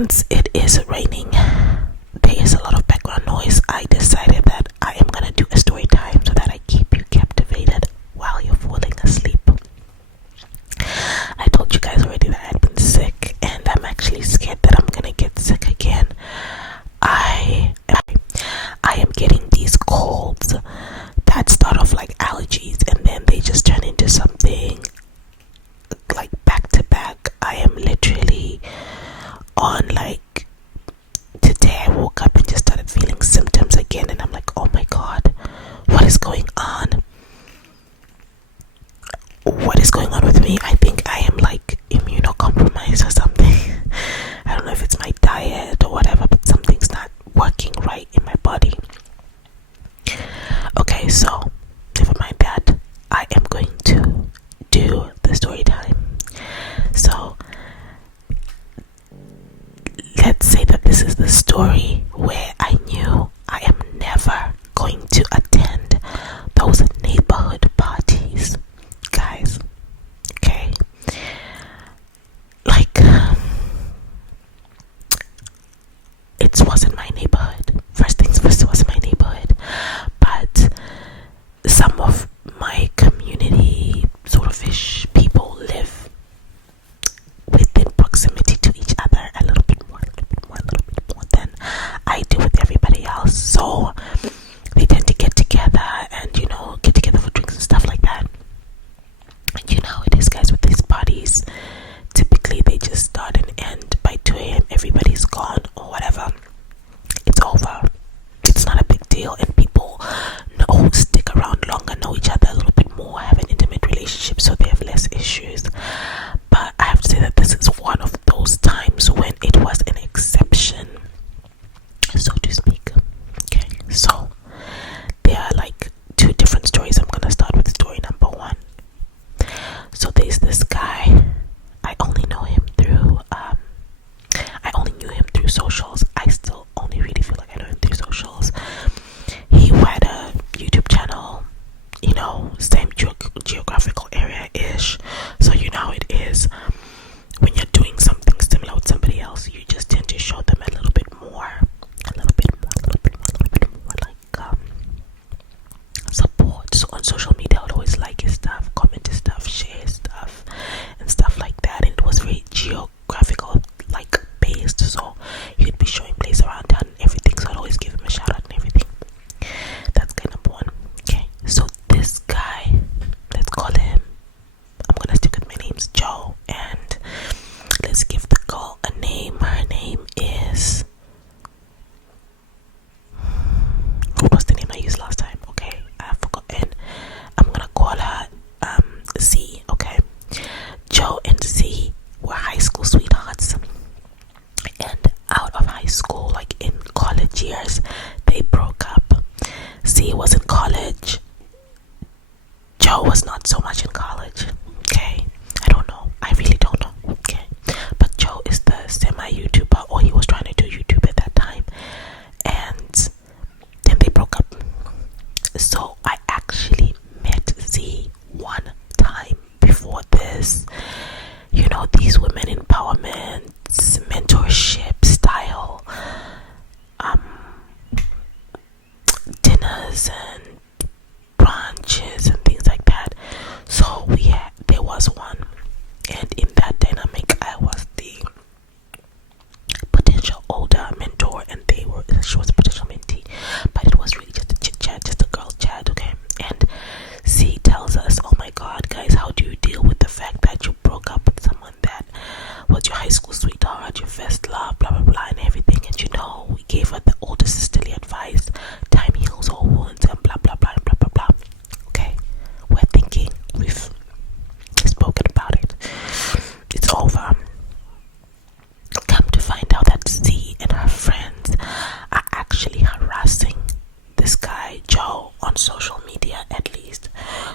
since it is raining, there is a lot of background noise. I decided that I am gonna do a story time so that I keep you captivated while you're falling asleep. I told you guys already that I had been sick, and I'm actually scared that I'm gonna get sick again. I am getting these colds that start off like allergies and then they just turn into something like back to back. I am literally on, like, today I woke up and just started feeling symptoms again, and I'm like, oh my god, what is going on? What is going on with me? I think I am like immunocompromised or something. I don't know if it's my diet or whatever, but something's not working right in my body. Okay, so never mind that. I am going to do the story time. So let's say that this is the story where I knew I am never going to attend those neighborhood parties, guys. Okay, like, it wasn't my neighborhood. First things first, it wasn't my neighborhood, but some of my community sort of ish people live within proximity to each other a little bit more than I do with everybody else. So they tend to get together and, get together for drinks and stuff like that. And you know how it is, guys, with these parties. Typically they just start and end by 2 a.m. Everybody's gone or whatever. It's over. It's not a big deal, and people stick around longer, know each other a little bit more, have an intimate relationship, so they have less issues. But I have to say that this is one of those times when it was an exception, so to speak. Okay, so there are like 2 different stories. I'm gonna start with story number 1. So there's this guy. I only knew him through socials. I still only really feel like I know him through socials. He had a YouTube channel, same geographical area-ish. So you know how it is when you're doing something similar with somebody else, you just tend to show them a little bit more, like support. So on social media, I would always like his stuff, comment his stuff, share his stuff, and stuff like that. And it was very geographical, like, based. So he'd be showing places around town and everything. So I'd always give him a shout out and everything. That's guy number 1. Okay, so this guy, let's call him, I'm gonna stick with my name's Joe, and let's give the girl a name. Her name is, what was the name I used last time? Okay, I've forgotten. I'm gonna call her Z. Okay, Joe and Z were high school sweethearts, and out of high school, like in college years, they broke up. Z was in college. Joe was not so much in college. Okay, I don't know. I really don't know. Okay, but Joe is the semi-YouTuber, or he was trying to do YouTube at that time, and then they broke up. So I actually met Z one time before this. These women empowerment, mentorship style dinners and brunches and things like that. So there was one, and in that dynamic, I was the potential older mentor, and she was a potential mentee. But it was really just a chit chat, just a girl chat, okay? And C tells us, oh my god, guys, how do you deal with the fact that you broke up with someone that was your high school sweetheart, your first love, blah blah blah, and everything? And we gave her the older sisterly advice: time heals all wounds, and blah blah blah blah blah blah. Okay, we're thinking, we've spoken about it, it's over. Come to find out that Z and her friends are actually harassing this guy Joe on social media, at least.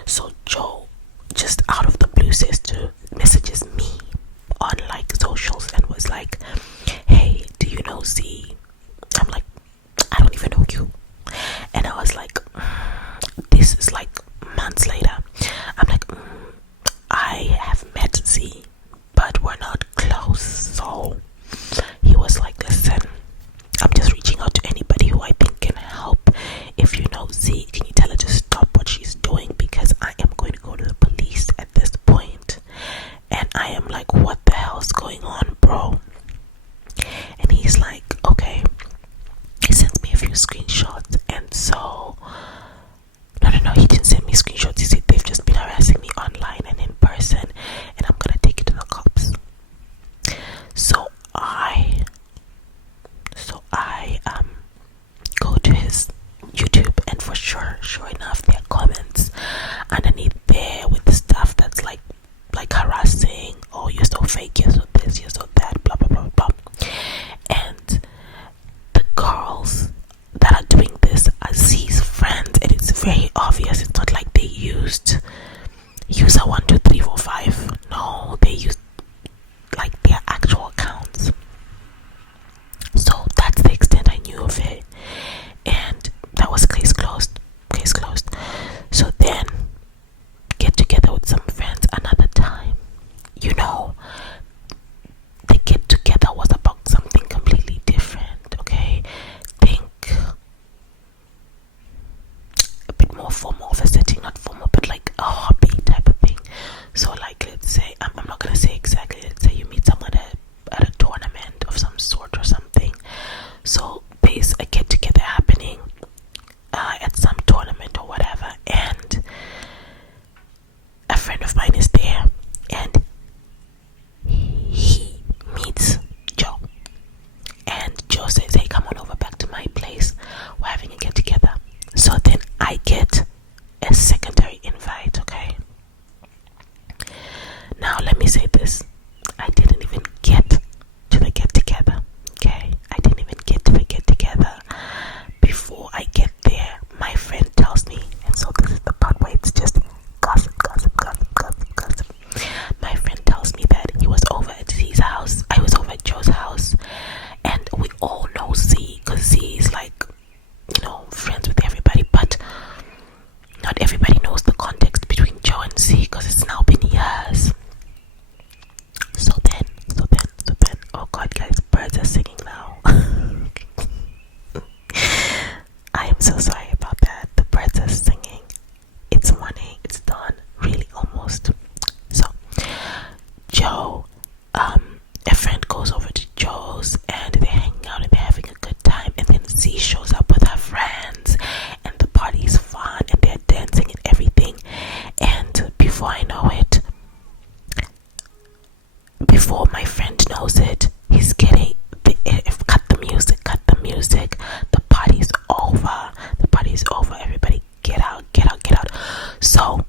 So Joe, just out of the blue, messages me on like socials and was like, hey, do you know Z? I'm like, I don't even know you. And I was like, this is like months later. I'm like, I have met Z, but we're not close. So he was birds are singing now. I am so sorry about that. The birds are singing. It's morning. It's dawn. Really, almost. So, Joe, a friend goes over to Joe's and they're hanging out and they're having a good time. And then Z shows up with her friends and the party's fun and they're dancing and everything. And before I know it, before my friend knows it, he's getting cut the music. The party's over. Everybody get out. So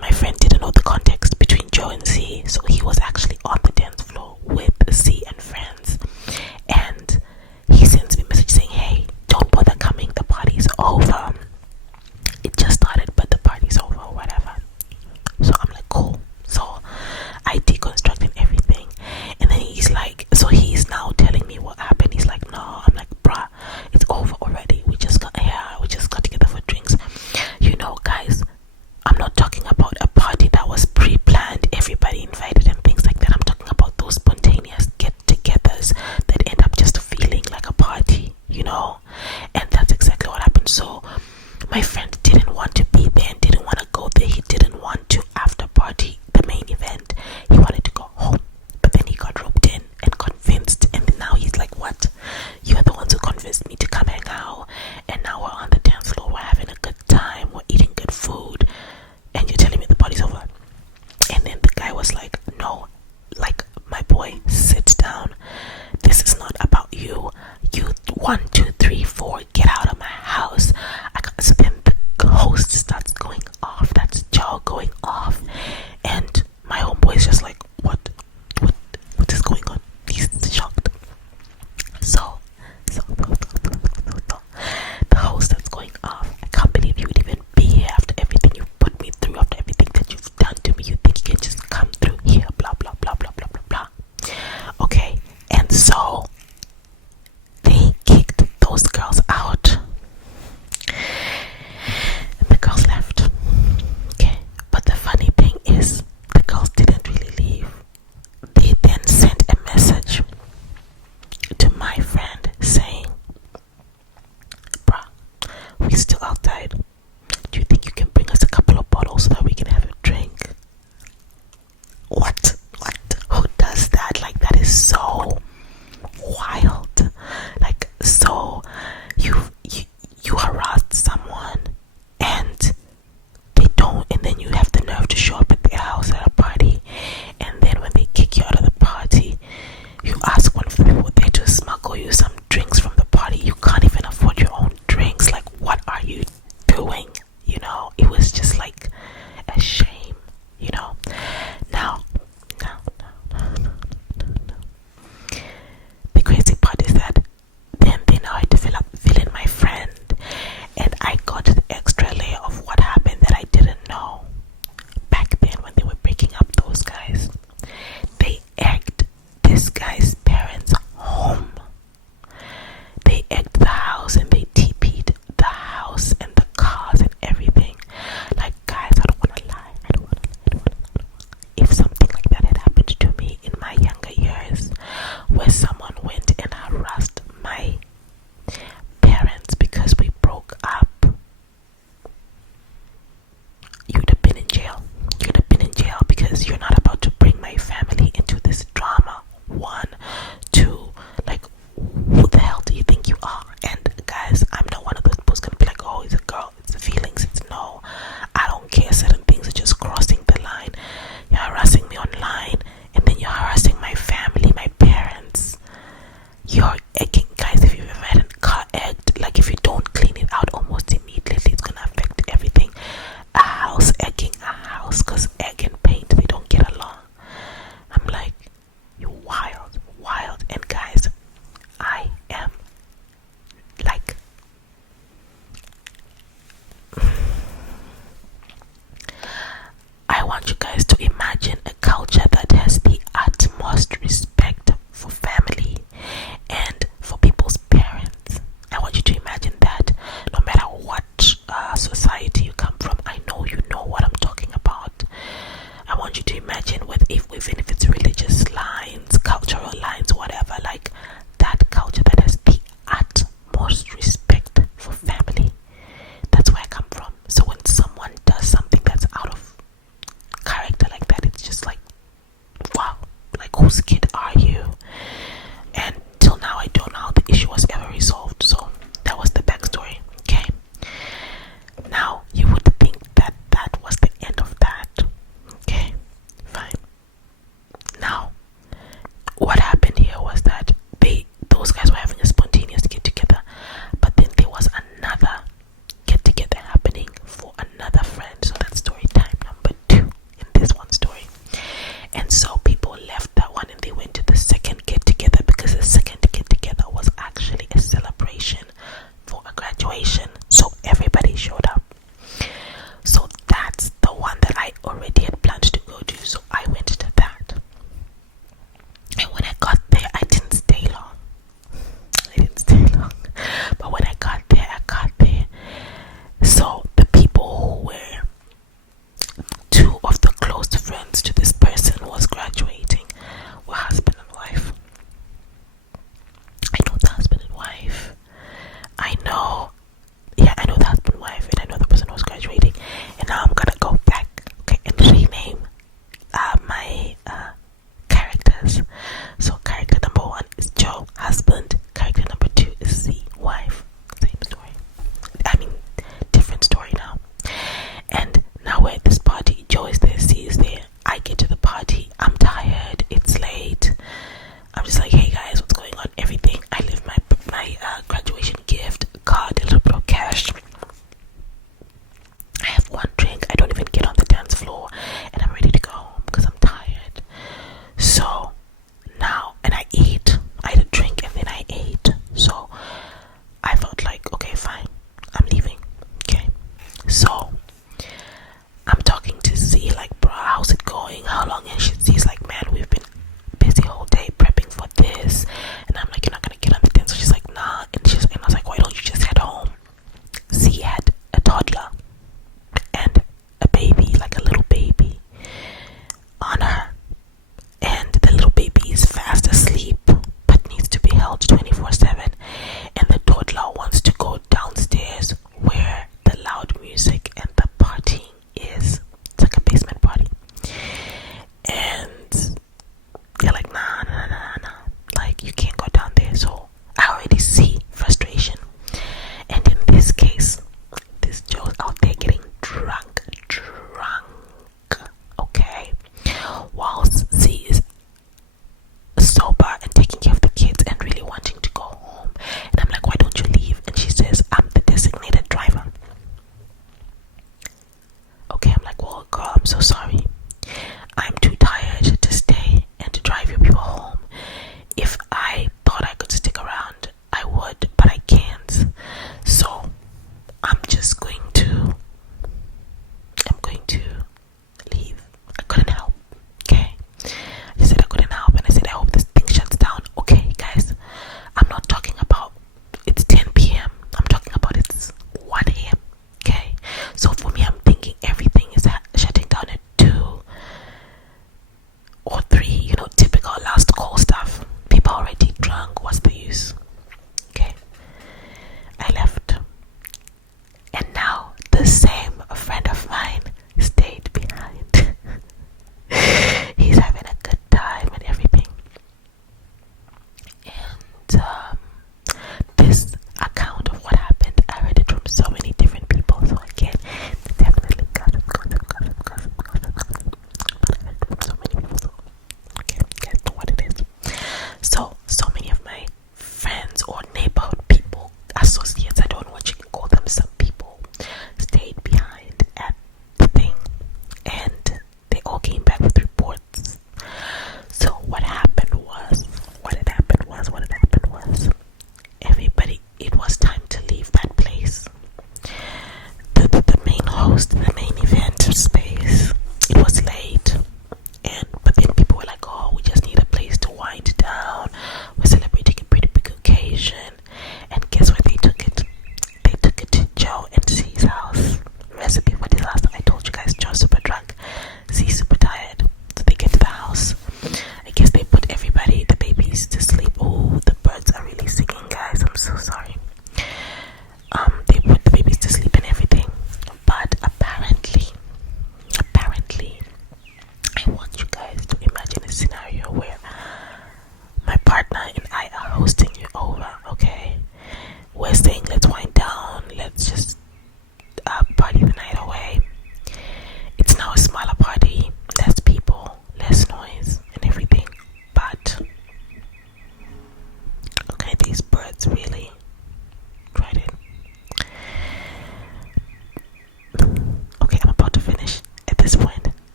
my friend didn't know the context between Joe and Z, so he was actually on the dance floor with Z and friends, and he sends me a message saying, hey, don't bother coming, the party's over. It just started, but the party's over or whatever. So I'm like, cool. So I deconstructed everything, and then he's now telling me what happened. He's like, no. I'm like, bruh, it's over already. We just got together for drinks. Guys, I'm not talking about a party that was pre-planned, everybody invited and things like that. I'm talking about those spontaneous get-togethers that end up just feeling like a party, and that's exactly what happened. So my friend didn't want to be there and didn't want to go there. He didn't want to after party the main event. He wanted to go home, but then he got roped in and convinced, and now he's like, what? You're the ones who convinced me to come hang out, and now we're on the dance floor, we're having a good time, we're eating good food, and you're telling me the party's over. And then the guy was like, no, like, my boy, sit down. This is not about you. You 1, 2, 3, 4, get out of my house. So then the host starts going off. That's Joe going off, and my homeboy is just like, what is going on? He's shocked. So the host that's going off. I can't believe you would even be here after everything you've put me through, after everything that you've done to me. You think you can just come through here, blah blah blah blah blah blah blah. Okay, and so they kicked those girls out. And the girls left. Okay, but the funny thing is, the girls didn't really leave. They then sent a message to my friend saying, bruh, we still outside. Do you think you can bring us a couple of bottles so that we can have a drink? What? Who does that? Like, that is so wild. Like, so you harassed someone and they don't, and then you have the nerve to show up at their house at a party, and then when they kick you out of the party, you ask one of the people there to smuggle you some drinks from the party. You can't even afford your own drinks. Like, what are you doing? It was just like a shame, Now, the crazy part is that then they now had to fill in my friend, and I got the extra layer of what happened that I didn't know. Back then, when they were breaking up, those guys, they egged this guy's parents home. They egged the house and they TP'd the house and the cars and everything. Like, guys, I don't want to lie. If something like that had happened to me in my younger years, where someone went and harassed my parents because we broke up, you'd have been in jail. You'd have been in jail because you're not about to bring my family into this drama. One, I'm just like, hey guys, what's going on? Everything. I live my graduation gift card, a little bit of cash. I have one drink. I don't even get on the dance floor, and I'm ready to go home because I'm tired. So now, and I ate. I had a drink and then I ate. So I felt like, okay, fine, I'm leaving. Okay. So I'm talking to Z, like, bro, how's it going? How long? And Z's like, man, we've been busy all day prepping for this. And I'm like, you're not gonna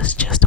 was just